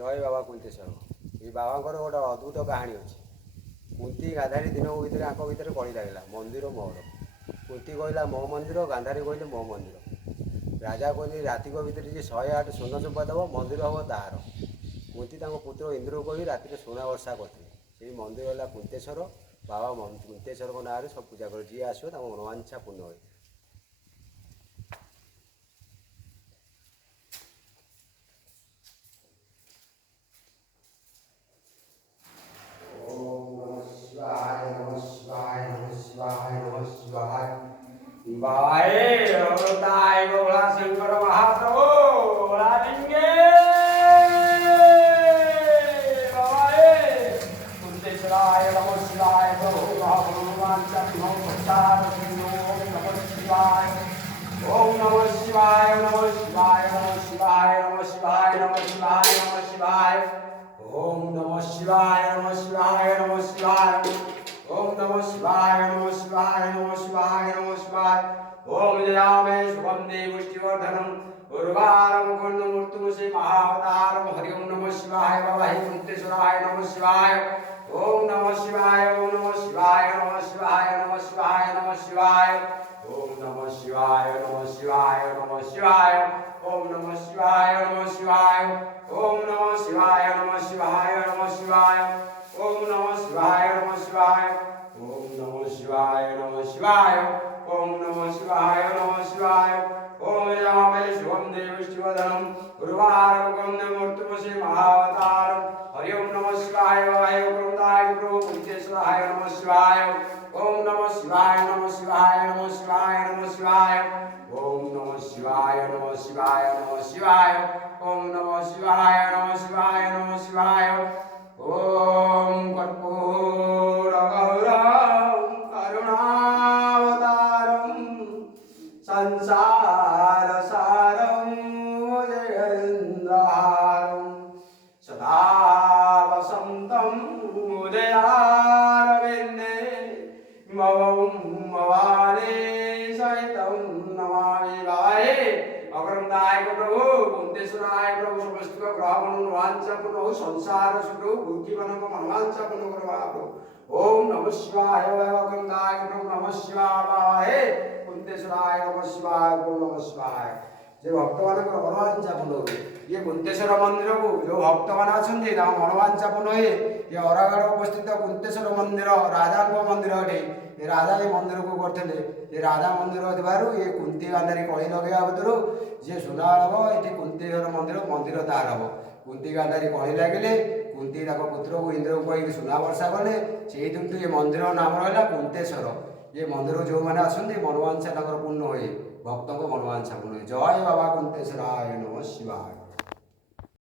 जय बाबा कुंतेश्वर ये बाबा गोटे अद्भुत कहानी अच्छी। कुंती गांधारी दिन भितर आंक भितर कली लगे मंदिर मोर। कुंती कहला मो मंदिर, गांधारी कहले मो मंदिर। राजा कहले राति भितर जी 108 सोना चंपा दब मंदिर हम तार। कुंती पुत्र इंद्र को कही राति सोना वर्षा करते से मंदिर है कुंतेश्वर। बाबा कुंतेश्वर ना सब पूजा कर जी आसो मनोवांछा पूर्ण हुए। बाबाए अवताय गोला शंकर महाप्रभु राजिंगे बाबाए कुंतेश्वराय नमः शिवाय प्रभु भगवान चरणों प्रसाद ओम नमः शिवाय ओम नमः शिवाय नमः शिवाय नमः शिवाय नमः शिवाय नमः शिवाय नमः शिवाय ओम नमः शिवाय नमः शिवाय नमः शिवाय ओम नमः शिवाय नमः शिवाय नमः शिवाय नमः शिवाय ओम जयामे शुभम देवष्टिवर्धनम उर्वारम गुणमूर्तिमसे महावतारम हरि ओम नमः शिवाय बाबा हे कुंतेश्वराय नमः शिवाय ओम नमः शिवाय ओम नमः शिवाय नमः शिवाय नमः शिवाय नमः शिवाय ओम नमः शिवाय नमः शिवाय नमः शिवाय ओम नमः शिवाय नमः शिवाय ओम नमः शिवाय नमः शिवाय नमः शिवाय ओम नमः शिवाय नमः शिवाय ओम नमः शिवाय नमः शिवाय ओम नमः शिवाय नमः शिवाय ओम रामे शुभम देवष्टिवदनम गुरुवारम गुणमूर्तिमसे महावतारम हरि ओम नमः शिवाय वाय गुरुदाय गुरु कुंतेश्वराय नमः शिवाय ओम नमः शिवाय नमः शिवाय नमः शिवाय नमः शिवाय ओम नमः शिवाय नमः शिवाय नमः शिवाय ओम नमः शिवाय नमः शिवाय नमः शिवाय ओम कर्पूर गौरम करुणावतारम संसार सारम जयेन्द्रहारम सदा वसंतम उदयारविंदे मवं मवाने सहितं नमामि बाबाए अग्रमदाय प्रभु कुंतेश्वराय प्रभु समस्त ग्रह मनोवांछा पूर्ण संसार सुख बुद्धिमान मनोवांछा पूर्ण करो प्रभु ओम नमः शिवाय अग्रमदाय प्रभु नमः शिवाय कुंतेश्वराय नमः शिवाय प्रभु नमः शिवाय जे भक्त मान मनोवांछा पूर्ण हुए ये कुंतेश्वर मंदिर को जो भक्त मान आछन्ति ता मनोवांछा पूर्ण हुए ये अरागढ़ उपस्थित कुंतेश्वर मंदिर राजा मंदिर अटे ये राजा ये मंदिर को करते ये राजा मंदिर थी ये कुंती गांधारी कली लगे भर जी सुना हम ये कुंतेश्वर मंदिर मंदिर तार हम कुंती गांधारी कली लगे कुंती पुत्र को इंद्र को कही सुना वर्षा कले से ये मंदिर नाम रहा कुंतेश्वर ये मंदिर जो मैंने आसती मनोवांछा पूर्ण हुए भक्त को मनोवांछा पूर्ण हुए जय बाबा कुंतेश्वराय नमः शिवाय।